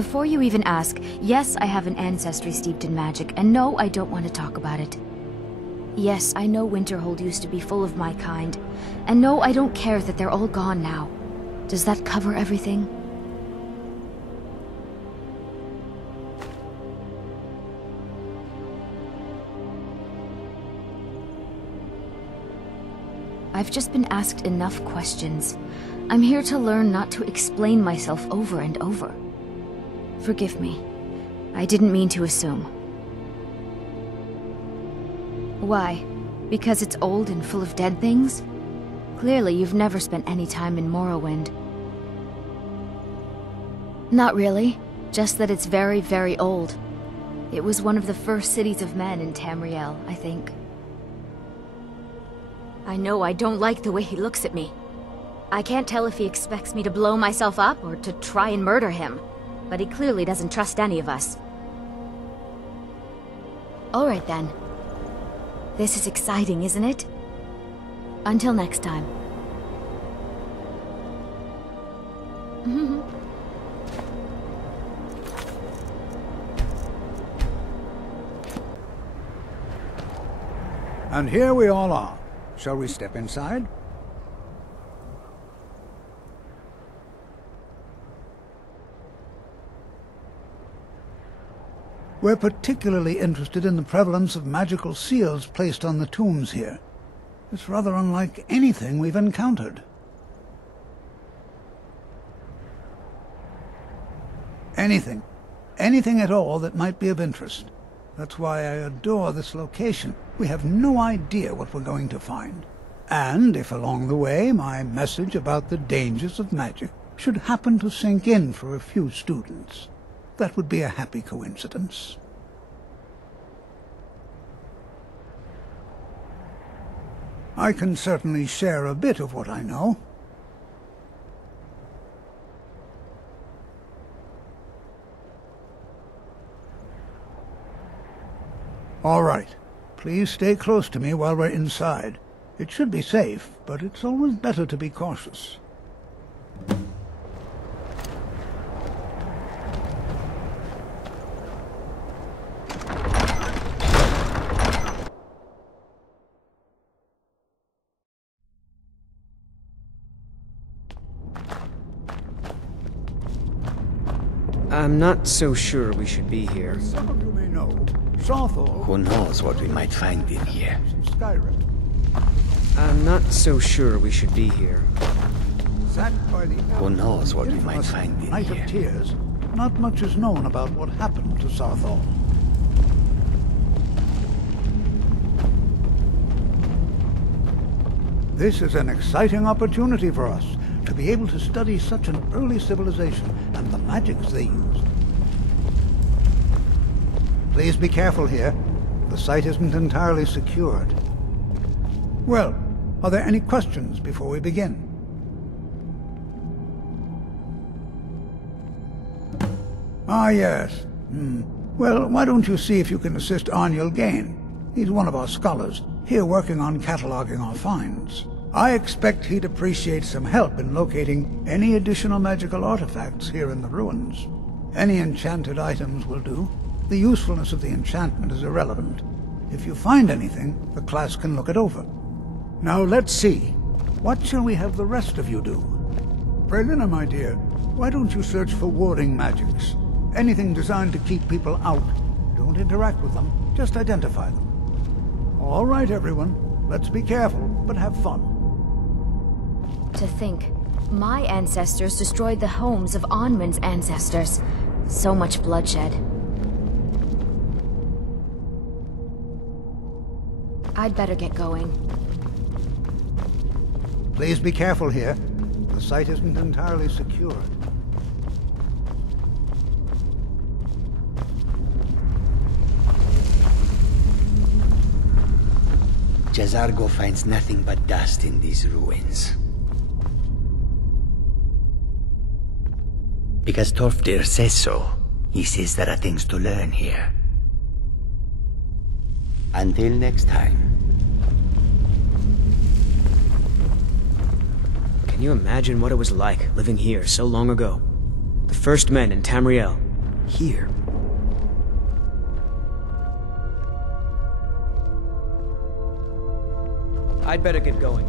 Before you even ask, yes, I have an ancestry steeped in magic, and no, I don't want to talk about it. Yes, I know Winterhold used to be full of my kind, and no, I don't care that they're all gone now. Does that cover everything? I've just been asked enough questions. I'm here to learn not to explain myself over and over. Forgive me. I didn't mean to assume. Why? Because it's old and full of dead things? Clearly, you've never spent any time in Morrowind. Not really. Just that it's very, very old. It was one of the first cities of men in Tamriel, I think. I know I don't like the way he looks at me. I can't tell if he expects me to blow myself up or to try and murder him. But he clearly doesn't trust any of us. Alright then. This is exciting, isn't it? Until next time. And here we all are. Shall we step inside? We're particularly interested in the prevalence of magical seals placed on the tombs here. It's rather unlike anything we've encountered. Anything. Anything at all that might be of interest. That's why I adore this location. We have no idea what we're going to find. And if along the way my message about the dangers of magic should happen to sink in for a few students, that would be a happy coincidence. I can certainly share a bit of what I know. All right. Please stay close to me while we're inside. It should be safe, but it's always better to be cautious. I'm not so sure we should be here. Some of you may know, Sawthorne... Who knows what we might find in here? ...from Skyrim. I'm not so sure we should be here. Sacked by the... Who knows what we might find in Night here? of Tears, not much is known about what happened to Sawthorne. This is an exciting opportunity for us to be able to study such an early civilization and the magics they used. Please be careful here. The site isn't entirely secured. Well, are there any questions before we begin? Ah, yes. Well, why don't you see if you can assist Arniel Gain? He's one of our scholars, here working on cataloging our finds. I expect he'd appreciate some help in locating any additional magical artifacts here in the ruins. Any enchanted items will do. The usefulness of the enchantment is irrelevant. If you find anything, the class can look it over. Now let's see. What shall we have the rest of you do? Prelina, my dear, why don't you search for warding magics? Anything designed to keep people out. Don't interact with them, just identify them. All right, everyone. Let's be careful, but have fun. To think, my ancestors destroyed the homes of Onman's ancestors. So much bloodshed. I'd better get going. Please be careful here. The site isn't entirely secured. Jazargo finds nothing but dust in these ruins. Because Torfdir says so. He says there are things to learn here. Until next time. Can you imagine what it was like living here so long ago? The first men in Tamriel. Here. I'd better get going.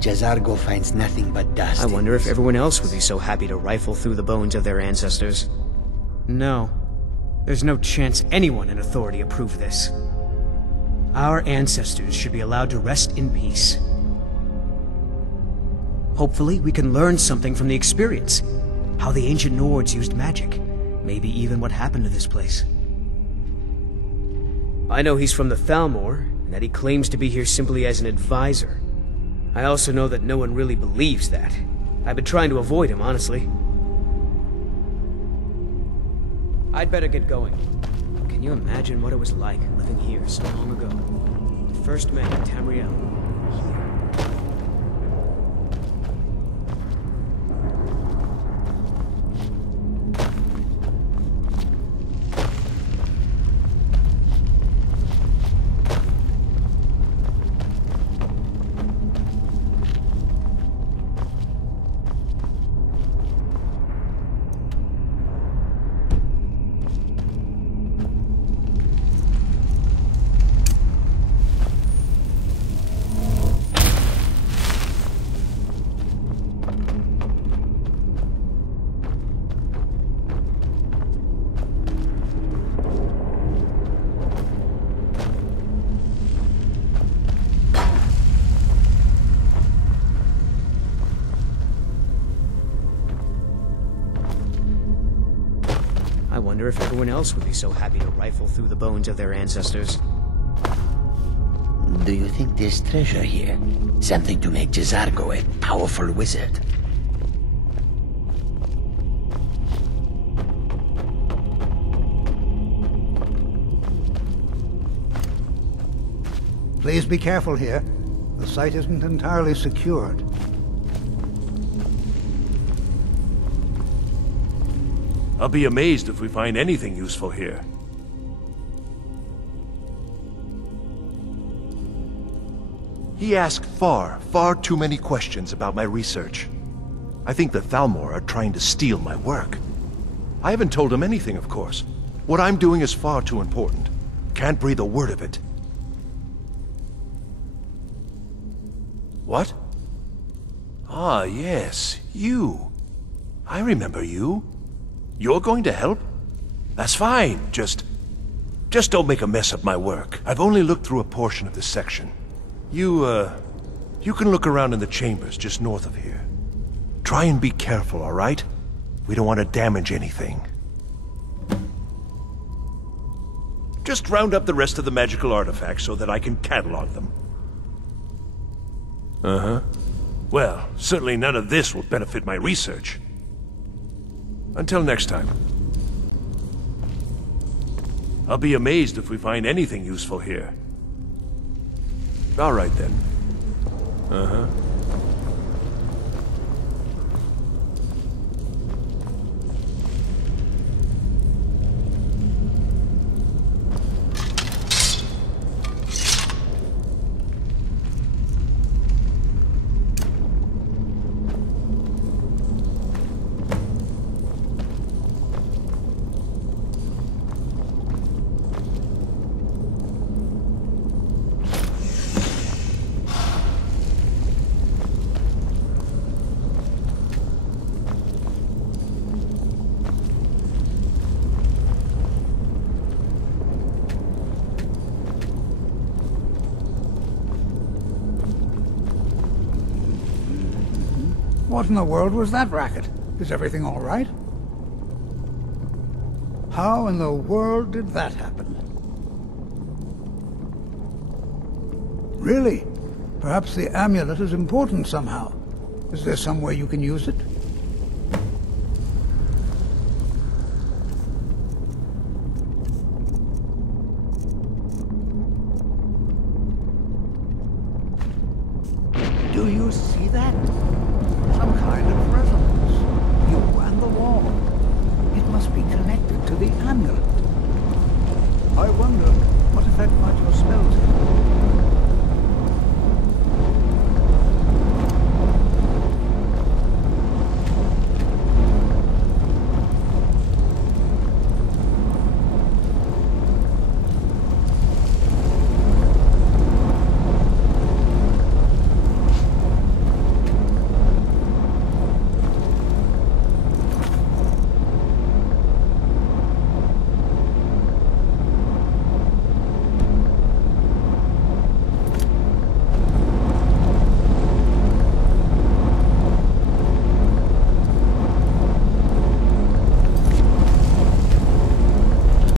Jazargo finds nothing but dust. I wonder if everyone else would be so happy to rifle through the bones of their ancestors. No. There's no chance anyone in authority approved this. Our ancestors should be allowed to rest in peace. Hopefully, we can learn something from the experience. How the ancient Nords used magic. Maybe even what happened to this place. I know he's from the Thalmor, and that he claims to be here simply as an advisor. I also know that no one really believes that. I've been trying to avoid him, honestly. I'd better get going. Can you imagine what it was like living here so long ago? The first men in Tamriel. I wonder if everyone else would be so happy to rifle through the bones of their ancestors. Do you think there's treasure here? Something to make Jazargo a powerful wizard? Please be careful here. The site isn't entirely secured. I'll be amazed if we find anything useful here. He asked far too many questions about my research. I think the Thalmor are trying to steal my work. I haven't told him anything, of course. What I'm doing is far too important. Can't breathe a word of it. What? Ah, yes, you. I remember you. You're going to help? That's fine, just don't make a mess of my work. I've only looked through a portion of this section. You can look around in the chambers just north of here. Try and be careful, all right? We don't want to damage anything. just round up the rest of the magical artifacts so that I can catalog them. Uh-huh. Well, certainly none of this will benefit my research. Until next time. I'll be amazed if we find anything useful here. All right, then. Uh-huh. What in the world was that racket? Is everything all right? How in the world did that happen? Really? Perhaps the amulet is important somehow. Is there some way you can use it? Do you see that?